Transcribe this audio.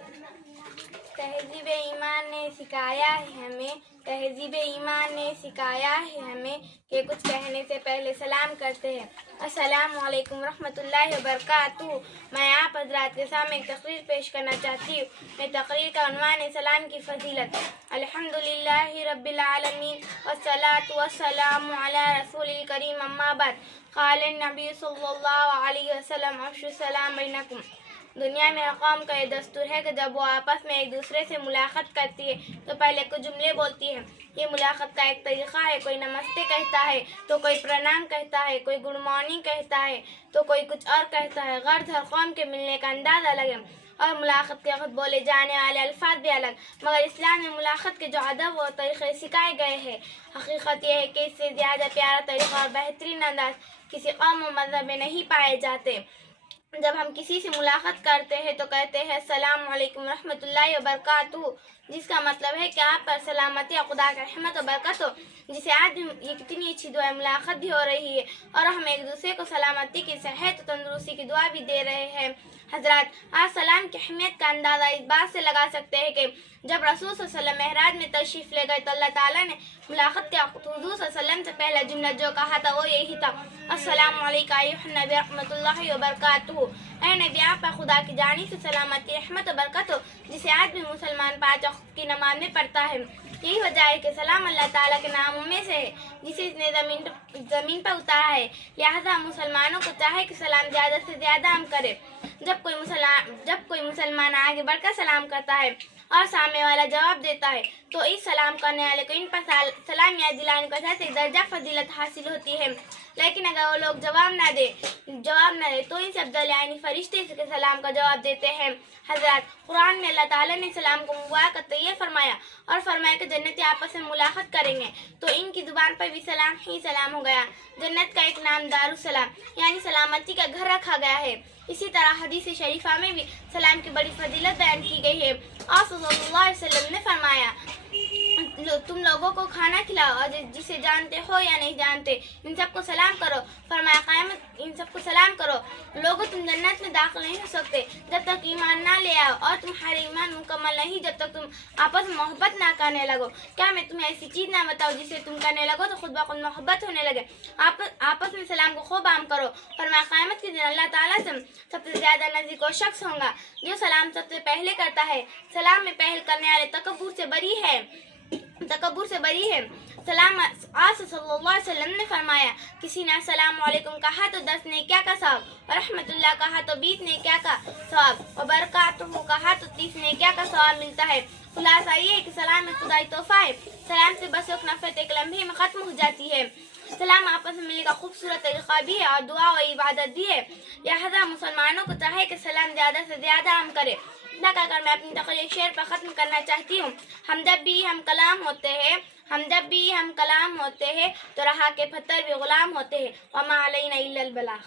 तहज़ीब ईमान ने सिखाया है हमें तहज़ीब ईमान ने सिखाया है हमें कि कुछ कहने से पहले सलाम करते हैं। अस्सलामु अलैकुम रहमतुल्लाहि व बरकातुहू। मैं आप हज़रात के सामने एक तकरीर पेश करना चाहती हूँ। मेरी तकरीर का उन्वान है सलाम की फजीलत। अल्हम्दुलिल्लाहि रब्बिल आलमीन वस्सलातु वस्सलामु अला रसूलिल करीम अम्मा बाद। क़ाल नबी सल्लल्लाहु अलैहि वसल्लम अफ़शु सलाम बैनकुम। दुनिया में कौम का ये दस्तूर है कि जब वो आपस में एक दूसरे से मुलाकात करती है तो पहले कुछ जुमले बोलती है। ये मुलाकात का एक तरीक़ा है। कोई नमस्ते कहता है तो कोई प्रणाम कहता है, कोई गुड मॉर्निंग कहता है तो कोई कुछ और कहता है। गर्ज हर कौम के मिलने का अंदाज़ अलग है और मुलाकात के वक्त बोले जाने वाले अल्फाज भी अलग, मगर इस्लाम में मुलाकात के जो अदब और तरीक़े सिखाए गए हैं, हकीकत यह है कि इससे ज़्यादा प्यारा तरीक़ा और बेहतरीन अंदाज़ किसी कौम और मज़हब में नहीं पाए जाते। जब हम किसी से मुलाकात करते हैं तो कहते हैं अस्सलामु अलैकुम रहमतुल्लाहि व बरकातुहू, जिसका मतलब है कि आप पर सलामती और खुदा की रहमत और बरकत हो। जिसे आज ये कितनी अच्छी दुआ मुलाकात भी हो रही है और हम एक दूसरे को सलामती की, सेहत और तंदुरुस्ती की दुआ भी दे रहे हैं। हजरात, आज सलाम की अहमियत का अंदाज़ा इस बात से लगा सकते हैं कि जब रसूल सल्लल्लाहु अलैहि वसल्लम मेहराज में तशरीफ़ ले गए तो अल्लाह ताला ने मुलाकात के हुज़ूर सल्लल्लाहु अलैहि वसल्लम से पहला जुमला जो कहा था वो यही था, अस्सलामु अलैका अय्युहन नबी रहमतुल्लाहि व बरकातुहू। ऐ नबी, आप पर खुदा की जानिब से सलामती, रहमत और बरकत हो। जिसे आज भी मुसलमान 5 वक्त की नमाज में पढ़ता है। यही वजह है कि सलाम अल्लाह ताला के नामों में से है जिसे इसने ज़मीन पर उतारा है। लिहाजा मुसलमानों को चाहे कि सलाम ज़्यादा से ज़्यादा हम करें। जब कोई मुसलमान आगे बढ़कर सलाम करता है और सामने वाला जवाब देता है तो इस सलाम करने वाले को इन पर सलाम याद दिलाने की वजह से दर्जा फजीलत हासिल होती है। लेकिन अगर वो लोग जवाब न दे तो इन शब्द यानी फरिश्ते के सलाम का जवाब देते हैं। हजरत, कुरान में अल्लाह ताला ने सलाम को मुबारक तैयब फरमाया और फरमाया कि जन्नती आपस में मुलाकात करेंगे तो इनकी जुबान पर भी सलाम ही सलाम हो गया। जन्नत का एक नाम दारुस्सलाम यानी सलामती का घर रखा गया है। इसी तरह हदीस शरीफा में भी सलाम की बड़ी फजीलत बयान की गई है। और सल्लल्लाहु अलैहि वसल्लम ने फरमाया, तुम लोगों को खाना खिलाओ और जिसे जानते हो या नहीं जानते इन सबको सलाम करो। फरमाया क़यामत इन सबको सलाम करो। लोगों, तुम जन्नत में दाखिल नहीं हो सकते जब तक ईमान ना ले आओ और तुम्हारे ईमान मुकम्मल नहीं जब तक तुम आपस में मोहब्बत ना करने लगो। क्या मैं तुम्हें ऐसी चीज़ ना बताऊँ जिसे तुम करने लगो तो खुद ब खुद मोहब्बत होने लगे। आपस में सलाम को खूब आम करो। फरमाया क़यामत के दिन अल्लाह ताला से सबसे ज़्यादा नज़दीक वो शख्स होगा जो सलाम सबसे पहले करता है। सलाम में पहल करने वाले तकब्बुर से बरी है। सलाम आज सल्लल्लाहु अलैहि वसल्लम ने फरमाया, किसी ने अस्सलामु अलैकुम कहा तो 10 ने क्या का सवाब, और रहमतुल्लाह कहा तो 20 ने क्या का सवाब, और बरकातुहू कहा तो 30 ने क्या का सवाब मिलता है। खुलासा ये है कि सलाम में खुदाई तोहफा है। सलाम से बस एक नफरत एक लम्हे में खत्म हो जाती है। सलाम आपस में मिलने का खूबसूरत तरीका भी है और दुआ और इबादत भी है। लिहाजा मुसलमानों को चाहे कि सलाम ज़्यादा से ज़्यादा हम करें। इतना कहकर मैं अपनी तकरीर शेर पर ख़त्म करना चाहती हूँ। हम जब भी हम कलाम होते हैं तो रहा के पत्थर भी गुलाम होते हैं। वमा अलैना इल्लल बलाग।